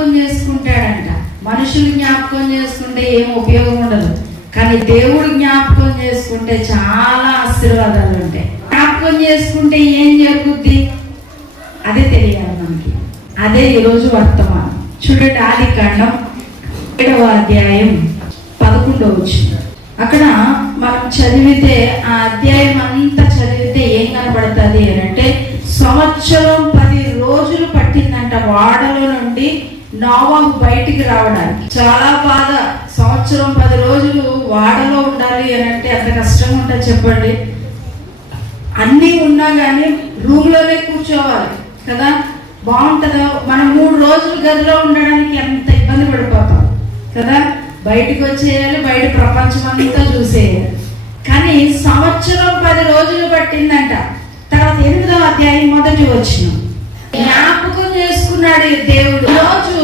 జ్ఞాపకం చేసుకుంటాడంట. మనుషులు జ్ఞాపకం చేసుకుంటే ఏం ఉపయోగం ఉండదు, కానీ దేవుడు జ్ఞాపకం చేసుకుంటే చాలా ఆశీర్వాదాలు ఉంటాయి. జ్ఞాపకం చేసుకుంటే ఏం జరుగుద్ది అదే తెలియాలి మనకి. అదే ఈరోజు వర్తమానం. చూడండి, ఆదికాండం 7వ అధ్యాయం 11వ వచనం. అక్కడ మనం చదివితే ఆ అధ్యాయం అంతా చదివితే ఏం కనబడుతుంది అని అంటే, సంవత్సరం 10 రోజులు పట్టిందంట వాడలో నుండి నోవాహు బయటికి రావడానికి. చాలా బాధ. సంవత్సరం 10 రోజులు వాడలో ఉండాలి అని అంటే ఎంత కష్టంగా ఉంటుంది చెప్పండి. అన్నీ ఉన్నా కానీ రూమ్లోనే కూర్చోవాలి కదా, బాగుంటుందా? మనం 3 రోజులు గదిలో ఉండడానికి ఎంత ఇబ్బంది పడిపోతాం కదా. బయటకు వచ్చేయాలి, బయట ప్రపంచం అంతా చూసేయాలి. కానీ సంవత్సరం 10 రోజులు పట్టిందంట. తర్వాత 8వ అధ్యాయం 1వ వచనం. జ్ఞాపకం చేసుకున్నాడు దేవుడు. రోజు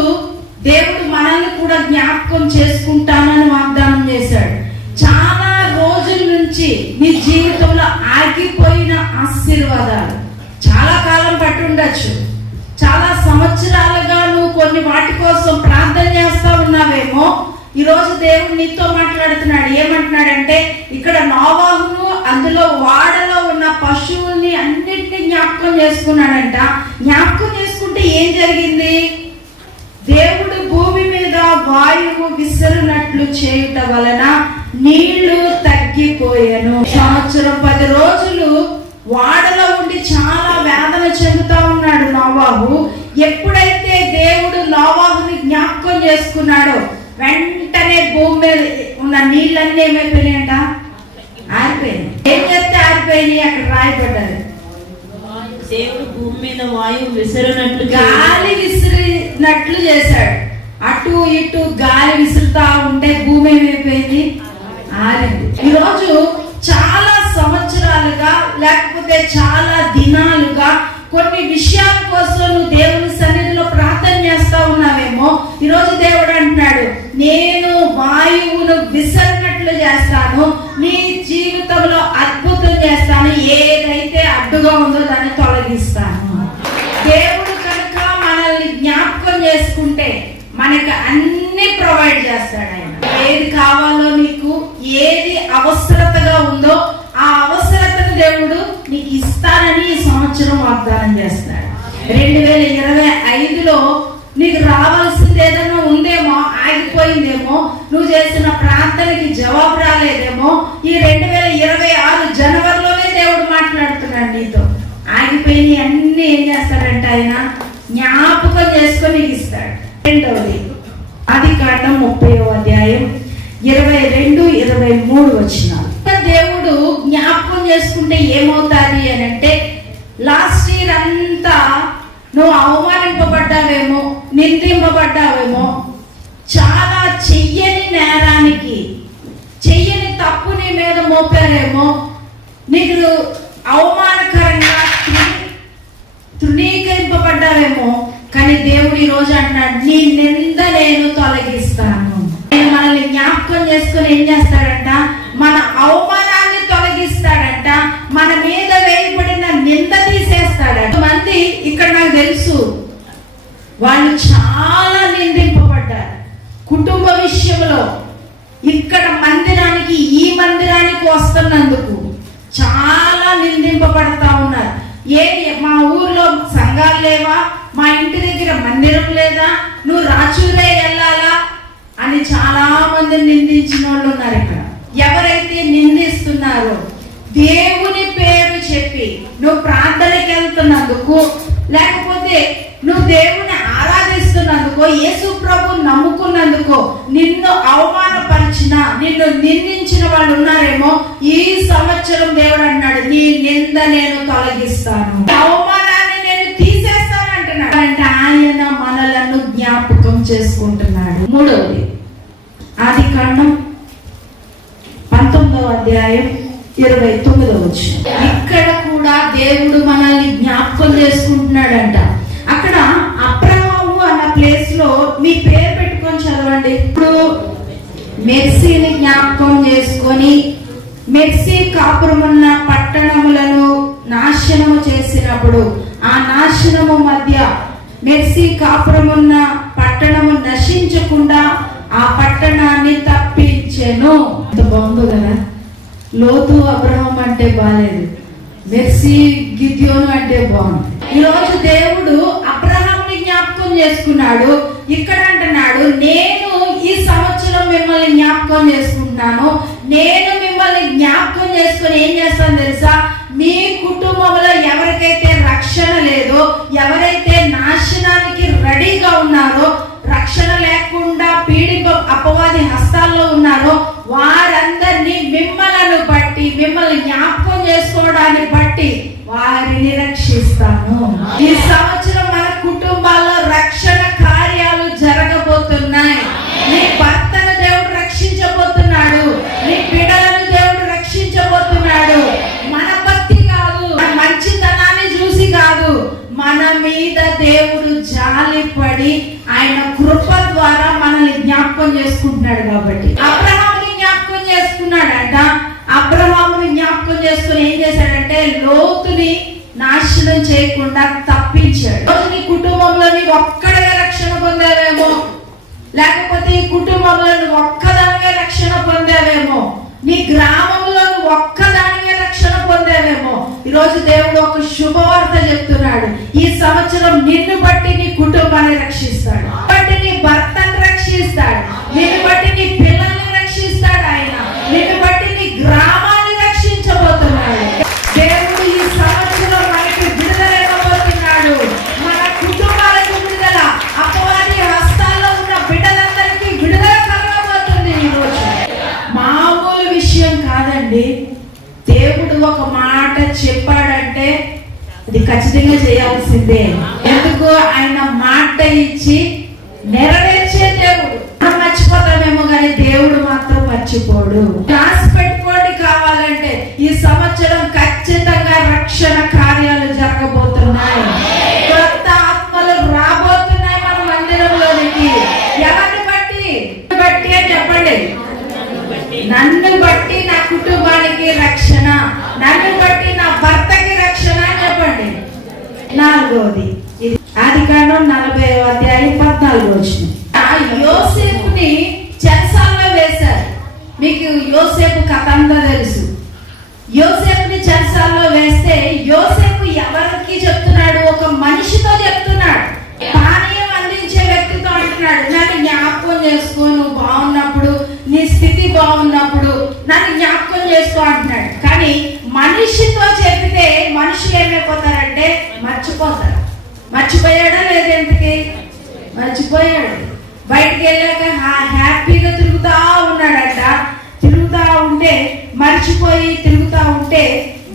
దేవుడు మనల్ని కూడా జ్ఞాపకం చేసుకుంటానని వాగ్దానం చేశాడు. చాలా రోజుల నుంచి నీ జీవితంలో ఆగిపోయిన ఆశీర్వాదాలు చాలా కాలం పట్టి ఉండొచ్చు. చాలా సంవత్సరాలుగా నువ్వు కొన్ని వాటి కోసం ప్రార్థన చేస్తా ఉన్నావేమో. ఈరోజు దేవుడు నీతో మాట్లాడుతున్నాడు. ఏమంటున్నాడంటే, ఇక్కడ నోవాహును అందులో వాడలో ఉన్న పశువుల్ని అన్నింటినీ జ్ఞాపకం చేసుకున్నాడంట. జ్ఞాపకం చేసుకుంటే ఏం జరిగింది? దేవుడు భూమి మీద వాయువు విసరునట్లు చేయుట వలన నీళ్లు తగ్గిపోయాను. సంవత్సరం 10 రోజులు వాడలో ఉండి చాలా వేదన చెందుతా ఉన్నాడు నోవాహు. ఎప్పుడైతే దేవుడు నోవాహుని జ్ఞాపకం చేసుకున్నాడో వెంటనే భూమి మీద ఉన్న నీళ్ళన్నీ ఏమైపోయినాయంట? ఆరిపోయినాయి. ఏం చేస్తే ఆరిపోయినాయి? అక్కడ రాయబడ్డది, దేవుడు భూమి మీద వాయువు విసిరినట్లు, గాలి విసిరినట్లు చేశాడు. అటు ఇటు గాలి విసురుతా ఉంటే భూమి ఏమైపోయింది? ఆరింది. ఈరోజు చాలా సంవత్సరాలుగా లేకపోతే చాలా దినాలుగా కొన్ని విషయాల కోసం నువ్వు దేవుని సన్నిధిలో ప్రార్థన చేస్తా ఉన్నావేమో. ఈరోజు దేవుడు అంటున్నాడు, నేను వాయువును విసరినట్లు చేస్తాను, నీ జీవితంలో అద్భుతం చేస్తాను, ఏదైతే అడ్డుగా ఉందో దాన్ని తొలగిస్తాను. దేవుడు కనుక మనల్ని జ్ఞాపకం చేసుకుంటే మనకి అన్ని ప్రొవైడ్ చేస్తాడు. ఆయన ఏది కావాలో నీకు, ఏది అవసరతగా ఉందో ఆ అవసరతను దేవుడు నీకు ఇస్తానని ఈ సంవత్సరం వాగ్దానం చేస్తాడు. 2025లో నీకు రావాల్సింది ఏదైనా ఉందేమో, ఆగిపోయిందేమో, నువ్వు చేసిన ప్రార్థనకి జవాబు రాలేదేమో. ఈ 2026 జనవరిలోనే దేవుడు మాట్లాడుతున్నాడు నీతో. ఆగిపోయిన అన్ని ఏం చేస్తాడంటే ఆయన జ్ఞాపకం చేసుకొని నీకు ఇస్తాడు. రెండవది, ఆదికాండం 30వ అధ్యాయం 22-23 వచనాలు. దేవుడు జ్ఞాపకం చేసుకుంటే ఏమవుతాది అని అంటే, లాస్ట్ ఇయర్ అంతా నువ్వు అవమానింపబడ్డావేమో, నిందింపబడ్డావేమో, చాలా చెయ్యని నేరానికి, చెయ్యని తప్పు నీ మీద మోపారేమో, నీకు అవమానకరంగా తృణీకరింపబడ్డావేమో. కానీ దేవుడు ఈ రోజు అంటున్నాడు, నీ నింద నేను తొలగిస్తాను. నేను మనల్ని జ్ఞాపకం చేసుకుని ఏం చేస్తాడంట? మన అవమానాన్ని తొలగిస్తాడంట, మన మీద వేయబడిన నింద తీసేస్తాడంట. మంది ఇక్కడ నాకు తెలుసు, వాళ్ళు చాలా నిందింపబడ్డారు కుటుంబ విషయంలో. ఇక్కడ మందిరానికి, ఈ మందిరానికి వస్తున్నందుకు చాలా నిందింపబడతా ఉన్నారు. మా ఊర్లో సంఘాలు లేవా? మా ఇంటి దగ్గర మందిరం లేదా? నువ్వు రాచూరే వెళ్ళాలా అని చాలా మంది నిందించిన వాళ్ళు ఉన్నారు. ఇక్కడ ఎవరైతే నిందిస్తున్నారో, దేవుని పేరు చెప్పి నువ్వు ప్రార్థనకి వెళ్తున్నందుకు, లేకపోతే నువ్వు దేవుని ఆరాధిస్తున్నందుకో, యేసు ప్రభు నమ్ముకున్నందుకో నిన్ను అవమానపరిచిన, నిన్ను నిందించిన వాళ్ళు ఉన్నారేమో. ఈ సంవత్సరం దేవుడు అన్నాడు, నీ నింద నేను తొలగిస్తాను, అవమానాన్ని నేను తీసేస్తాను అంటున్నాడు. అంటే ఆయన మనలను జ్ఞాపకం చేసుకుంటున్నాడు. మూడవది, ఆదికాండం 19వ అధ్యాయం 29వ వచనం. ఇక్కడ కూడా దేవుడు మనల్ని జ్ఞాపకం చేసుకుంటున్నాడంట. అక్కడ అబ్రహాము అన్న ప్లేస్ లో మీ పేరు పెట్టుకొని చదవండి. ఇప్పుడు మెర్సీని జ్ఞాపకం చేసుకొని, మెర్సీ కాపురమున్న పట్టణములను నాశనము చేసినప్పుడు, ఆ నాశనము మధ్య మెర్సీ కాపురమున్న పట్టణ ఆ పట్టణాన్ని తప్పించెను. అంత బాగుందో కదా. లోతు అబ్రహాం అంటే బాలేదు, మెర్సీ గిద్యోను అంటే బాగుంది. ఈరోజు దేవుడు అబ్రహాంని జ్ఞాపకం చేసుకున్నాడు. ఇక్కడ అంటున్నాడు, నేను ఈ సంవత్సరం మిమ్మల్ని జ్ఞాపకం చేసుకుంటున్నాను. నేను మిమ్మల్ని జ్ఞాపకం చేసుకుని ఏం చేస్తాను తెలుసా? మీ కుటుంబంలో ఎవరికైతే రక్షణ లేదో, ఎవరైతే నాశనానికి రెడీగా ఉన్నారో, రక్షణ లేకుండా పీడిప అపవాది హస్తాల్లో ఉన్నారో, వారందరినీ మిమ్మల్ని బట్టి, మిమ్మల్ని జ్ఞాపకం చేసుకోవడాన్ని బట్టి వారిని రక్షిస్తాను. ఈ సంవత్సరం మన కుటుంబాల్లో రక్షణ కార్యాలు జరగబోతున్నాయి. నీ భర్తను దేవుడు రక్షించబోతున్నాడు, నీ బిడ్డలను దేవుడు రక్షించబోతున్నాడు. మన భక్తి కాదు, మన మంచితనాన్ని చూసి కాదు, మన మీద దేవుడు జాలిపడి ఆయన కృప ద్వారా మనల్ని జ్ఞాపకం చేసుకుంటున్నాడు. కాబట్టి అబ్రహాముని జ్ఞాపకం చేసుకున్నాడంట. అబ్రహాముని జ్ఞాపకం చేసుకుని ఏం చేశాడంటే, లోతుని నాశనం చేయకుండా తప్పించాడు. రోజు నీ కుటుంబంలో నీ ఒక్కడగా రక్షణ పొందావేమో, లేకపోతే ఈ కుటుంబంలో నువ్వు ఒక్కదానివే రక్షణ పొందావేమో, నీ గ్రామంలో నువ్వు ఒక్కదానివే రక్షణ పొందావేమో. ఈరోజు దేవుడు ఒక శుభవార్త చెప్తున్నాడు. ఈ సంవత్సరం నిన్ను బట్టి నీ కుటుంబాన్ని రక్షిస్తాడు, బట్టి నీ భర్తను రక్షిస్తాడు, నిన్ను బట్టి నీ పిల్లల్ని రక్షిస్తాడు. ఆయన నిన్ను బట్టి నీ గ్రామాన్ని రక్షించబోతున్నాడు. దేవుడు ఈ సంవత్సరం మనకి విడుదల ఇవ్వబోతున్నాడు. మన కుటుంబాలకు విడుదల, అపవాది హస్తాల్లో ఉన్న బిడ్డలందరికీ విడుదల కలగబోతుంది. ఈరోజు మామూలు విషయం కాదండి. దేవుడు ఒక మాట చెప్పాడంటే అది ఖచ్చితంగా చేయాల్సిందే. ఎందుకు? ఆయన మాట ఇచ్చి నెరవేర్చే దేవుడు. మనం మర్చిపోతామేమో కానీ దేవుడు మాత్రం మర్చిపోడు. రాసి పెట్టుకోండి కావాలంటే, ఈ సంవత్సరం ఖచ్చితంగా రక్షణ కార్యాలు జరగబోతున్నాయి. కొత్త ఆత్మలు రాబోతున్నాయి మన మందిరంలోనికి. ఎవరిని బట్టి? బట్టి అని చెప్పండి. నన్ను బట్టి నా కుటుంబానికి రక్షణ, నన్ను బట్టి నా భర్తకి రక్షణ అని చెప్పండి. నాలుగోది, ఇది ఆదికాండం 40:14. యోసేపుని చెరసాలలో వేశారు. మీకు యోసేపు కథ అంతా తెలుసు. యోసేపుని చెరసాలలో వేస్తే యోసేపు ఎవరికి చెప్తున్నాడు? ఒక మనిషితో చెప్తున్నాడు. పానీయం అందించే వ్యక్తితో అంటున్నాడు, నన్ను జ్ఞాపకం చేసుకో, నువ్వు బాగున్నప్పుడు, నీ స్థితి బాగున్నప్పుడు నన్ను జ్ఞాపకం చేసుకో అంటున్నాడు. కానీ మనిషితో చెప్తే మనుషులు ఏమైపోతారంటే మర్చిపోతారు. మర్చిపోయాడా లేదంతకి? మర్చిపోయాడు. బయటికి వెళ్ళాక హ్యాపీగా తిరుగుతా ఉన్నాడట. తిరుగుతా ఉంటే, మర్చిపోయి తిరుగుతా ఉంటే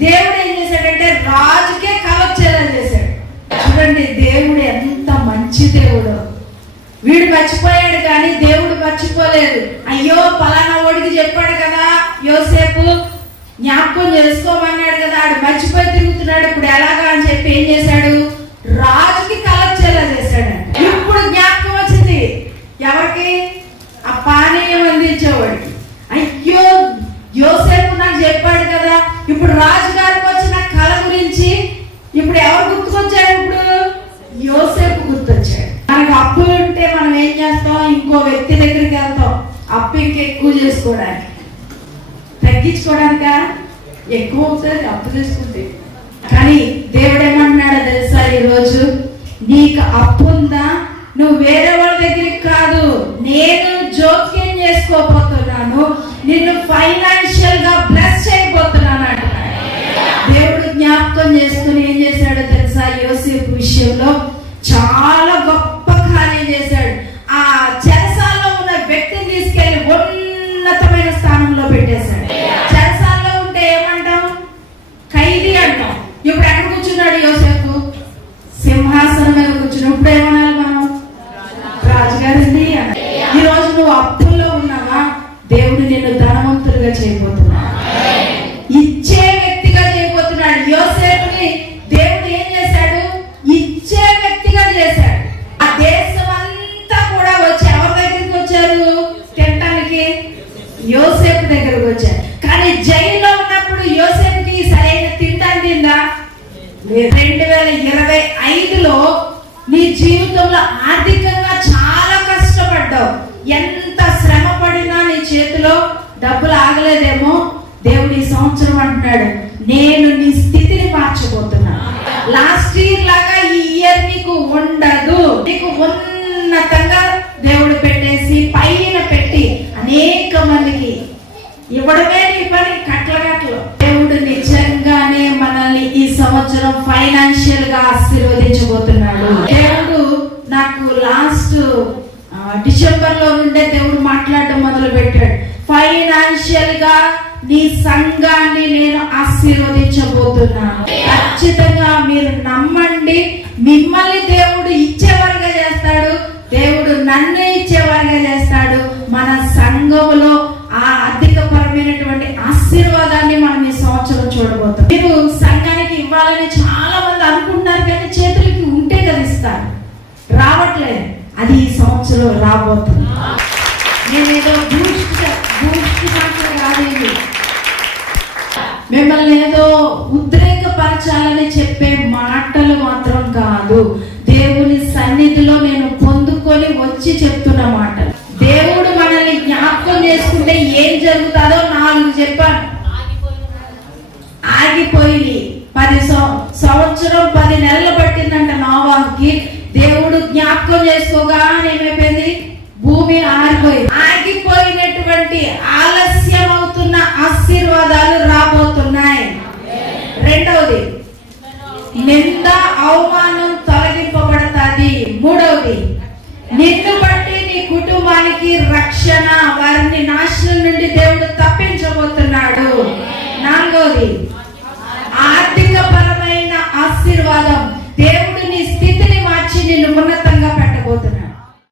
దేవుడు ఏం చేశాడంటే రాజుకే కలొచ్చేలా చేశాడు. చూడండి దేవుడు ఎంత మంచి దేవుడు. వీడు మర్చిపోయాడు కానీ దేవుడు మర్చిపోలేదు. అయ్యో పలానా ఓడికి చెప్పాడు కదా యోసేపు, జ్ఞాపకం చేసుకోమన్నాడు కదా, ఆడు మర్చిపోయి తిరుగుతున్నాడు, ఇప్పుడు ఎలాగా అని చెప్పి ఏం చేశాడు? రాజుకి కలొచ్చేలా చేశాడు. ఇప్పుడు జ్ఞాపకం వచ్చింది ఎవరికి? ఆ పానీయం అందించేవాడికి. అయ్యో యోసేపు నాకు చెప్పాడు కదా, ఇప్పుడు రాజుగారికి వచ్చిన కళ గురించి ఇప్పుడు ఎవరు గుర్తుకొచ్చాడు? ఇప్పుడు యోసేపు గుర్తొచ్చాడు. మనకు అప్పులు ఉంటే మనం ఏం చేస్తాం? ఇంకో వ్యక్తి దగ్గరికి వెళ్తాం అప్పు ఇంకా ఎక్కువ చేసుకోవడానికి, తగ్గించుకోవడానిక ఎక్కువ అవుతుంది అప్పు చేసుకుంటే. కానీ దేవుడు ఏమంటున్నాడో తెలుసా? ఈరోజు నీకు అప్పు ఉందా, నువ్వు వేరే వాళ్ళ దగ్గరికి కాదు, నేను జోక్యం చేసుకోబోతున్నాను, నిన్ను ఫైనాన్షియల్ గా బ్లెస్ చేయబోతున్నాను అంటున్నాడు. దేవుడు జ్ఞాపకం చేసుకుని ఏం చేశాడో తెలుసా? యోసేపు విషయంలో చాలా గొప్ప కార్యం చేశాడు. ఆ చెరసాల్లో ఉన్న వ్యక్తిని తీసుకెళ్లి ఉన్నతమైన స్థానంలో పెట్టేశాడు. చెరసాల్లో ఉంటే ఏమంటాం? ఖైదీ అంటాం. ఇప్పుడు ఎక్కడ కూర్చున్నాడు యోసేపు? సింహాసనం మీద కూర్చున్నాడు. ఇప్పుడు ఏమనాలి మనం? రాజుగారింది. ఈ రోజు నువ్వు అప్పుల్లో ఉన్నావా? దేవుడు నిన్ను ధనవంతులుగా చేయబోతున్నాడు, ఇచ్చే వ్యక్తిగా చేయబోతున్నాడు. యోసేపుని దేవుడు ఏం చేశాడు? ఇచ్చే వ్యక్తిగా చేశాడు. ఆ దేశం అంతా కూడా వచ్చి ఎవరి దగ్గరికి వచ్చారు? తినటానికి యోసేపు దగ్గరకు వచ్చారు. కానీ జైల్లో ఉన్నప్పుడు యోసేపుకి సరైన తింటాను తిందా? 2025లో నీ జీవితంలో ఆర్థికంగా చాలా కష్టపడ్డావు. ఎంత బాగలేదేమో, దేవుడు ఈ సంవత్సరం అంటున్నాడు, నేను నీ స్థితిని మార్చబోతున్నా. లాస్ట్ ఇయర్ లాగా ఈ ఇయర్ నీకు ఉండదు. నీకు ఉన్నతంగా దేవుడు పెట్టేసి పైన పెట్టి అనేక మందికి ఇవ్వడమే నీ పని, కట్ల. దేవుడు నిజంగానే మనల్ని ఈ సంవత్సరం ఫైనాన్షియల్ గా ఆశీర్వదించబోతున్నాడు. దేవుడు నాకు లాస్ట్ డిసెంబర్ లో నుండే దేవుడు మాట్లాడడం మొదలు పెట్టాడు. ఫైనాన్షియల్ గా నీ సంఘాన్ని నేను ఆశీర్వదించబోతున్నాను. ఖచ్చితంగా మీరు నమ్మండి, మిమ్మల్ని దేవుడు ఇచ్చేవారుగా చేస్తాడు. దేవుడు నన్ను ఇచ్చేవారుగా చేస్తాడు. మన సంఘములో ఆ అధికపరమైనటువంటి ఆశీర్వాదాన్ని మనం ఈ సంవత్సరం చూడబోతాం. మీరు సంఘానికి ఇవ్వాలని చాలా మంది అనుకుంటున్నారు, కానీ చేతులకి ఉంటే కదా ఇస్తారు, రావట్లేదు. అది ఈ సంవత్సరం రాబోతుంది. నేనేదో బూస్ట్ మాత్రం కాదు, మిమ్మల్ని ఏదో ఉద్రేకపరచాలని చెప్పే మాటలు మాత్రం కాదు. దేవుని సన్నిధిలో నేను పొందుకొని వచ్చి చెప్తున్న మాటలు. దేవుడు మనల్ని జ్ఞాపకం చేసుకుంటే ఏం జరుగుతుందో 4 చెప్పాను. ఆగిపోయి 10 నెలలు పట్టిందంట నోవాహుకి. దేవుడు జ్ఞాపకం చేసుకోగానే ఏమైపోయింది, భూమి ఆరిపోయింది. ఆగిపోయినటువంటి ఆలస్యం అవుతున్న ఆశీర్వాదాలు రాబోతున్నాయి. రెండవది, నింద అవమానం తొలగింపబడతాది. మూడవది, నిన్ను బట్టి నీ కుటుంబానికి రక్షణ, వారిని నాశనం నుండి దేవుడు తప్పించబోతున్నాడు. నాలుగవది,